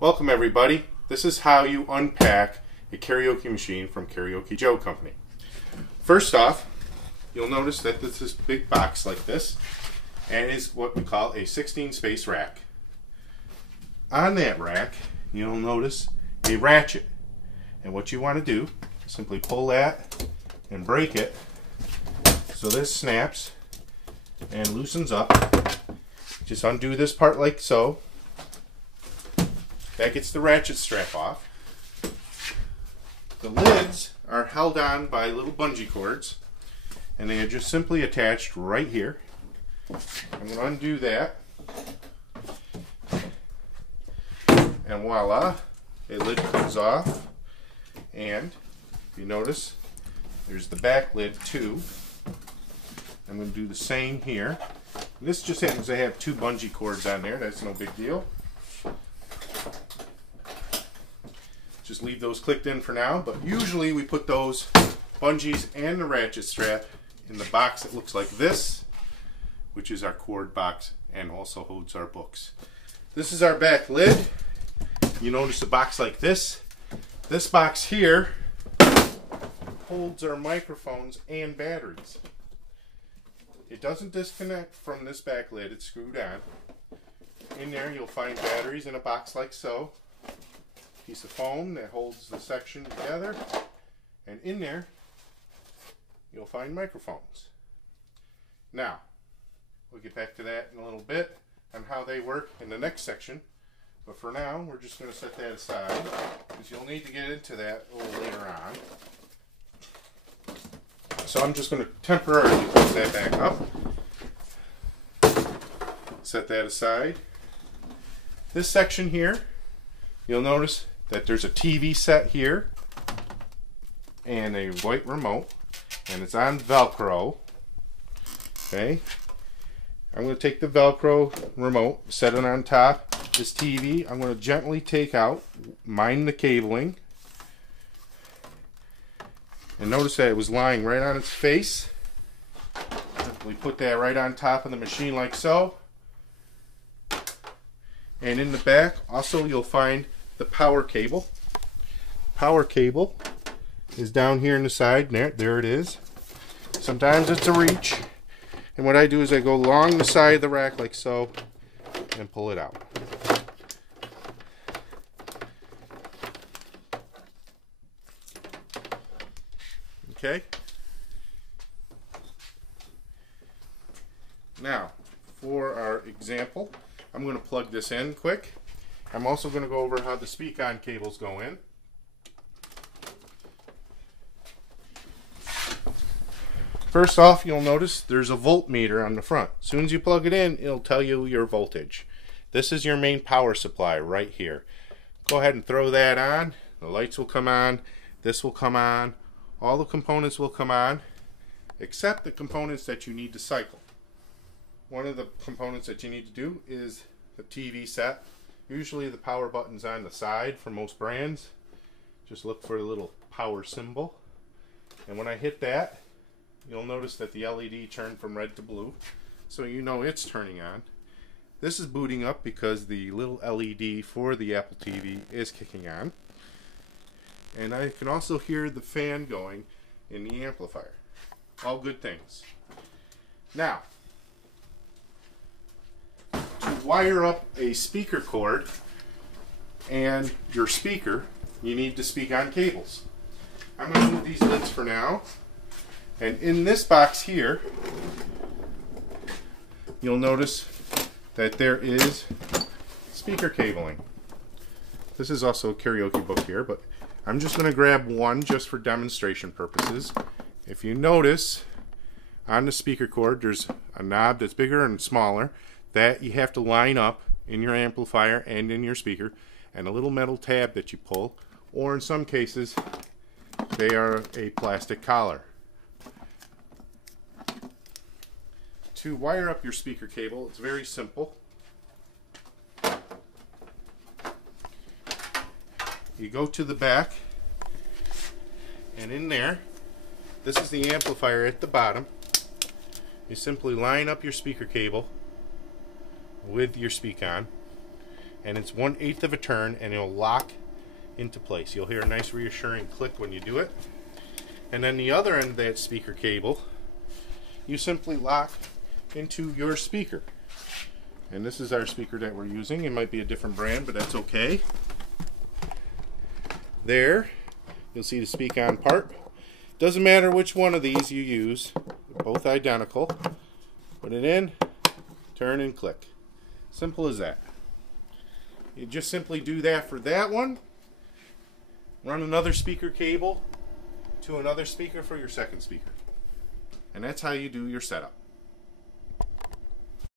Welcome everybody. This is how you unpack a karaoke machine from Karaoke Joe Company. First off, you'll notice that this is a big box like this and is what we call a 16 space rack. On that rack, you'll notice a ratchet. And what you want to do is simply pull that and break it so this snaps and loosens up. Just undo this part like so. That gets the ratchet strap off. The lids are held on by little bungee cords, and they are just simply attached right here. I'm going to undo that, and voila, a lid comes off. And if you notice, there's the back lid too. I'm going to do the same here. This just happens to have two bungee cords on there. That's no big deal. Just leave those clicked in for now, but usually we put those bungees and the ratchet strap in the box that looks like this, which is our cord box and also holds our books. This is our back lid. You notice a box like this. This box here holds our microphones and batteries. It doesn't disconnect from this back lid, it's screwed on. In there you'll find batteries in a box like so. Piece of foam that holds the section together, and in there you'll find microphones. Now we'll get back to that in a little bit on how they work in the next section, but for now we're just going to set that aside because you'll need to get into that a little later on. So I'm just going to temporarily put that back up, set that aside. This section here, you'll notice that there's a TV set here and a white remote, and it's on Velcro. Okay, I'm going to take the Velcro remote, set it on top. This TV, I'm going to gently take out, mind the cabling, and notice that it was lying right on its face. Simply put that right on top of the machine like so. And in the back, also you'll find the power cable. Power cable is down here in the side. There it is. Sometimes it's a reach. And what I do is I go along the side of the rack like so and pull it out. Okay. Now, for our example, I'm going to plug this in quick. I'm also going to go over how the speak-on cables go in. First off, you'll notice there's a voltmeter on the front. As soon as you plug it in, it'll tell you your voltage. This is your main power supply right here. Go ahead and throw that on. The lights will come on. This will come on. All the components will come on, except the components that you need to cycle. One of the components that you need to do is the TV set. Usually the power button's on the side for most brands. Just look for a little power symbol. And when I hit that, you'll notice that the LED turned from red to blue. So you know it's turning on. This is booting up because the little LED for the Apple TV is kicking on. And I can also hear the fan going in the amplifier. All good things. Now, to wire up a speaker cord and your speaker, you need to speak on cables. I'm going to move these lids for now. And in this box here, you'll notice that there is speaker cabling. This is also a karaoke book here, but I'm just going to grab one just for demonstration purposes. If you notice, on the speaker cord, there's a knob that's bigger and smaller that you have to line up in your amplifier and in your speaker, and a little metal tab that you pull, or in some cases, they are a plastic collar. To wire up your speaker cable, it's very simple. You go to the back, and in there, this is the amplifier at the bottom. You simply line up your speaker cable with your speak-on, and it's 1/8 of a turn, and it'll lock into place. You'll hear a nice reassuring click when you do it. And then the other end of that speaker cable, you simply lock into your speaker. And this is our speaker that we're using. It might be a different brand, but that's okay. There, you'll see the speak on part. Doesn't matter which one of these you use, they're both identical. Put it in, turn and click. Simple as that. You just simply do that for that one. Run another speaker cable to another speaker for your second speaker. And that's how you do your setup.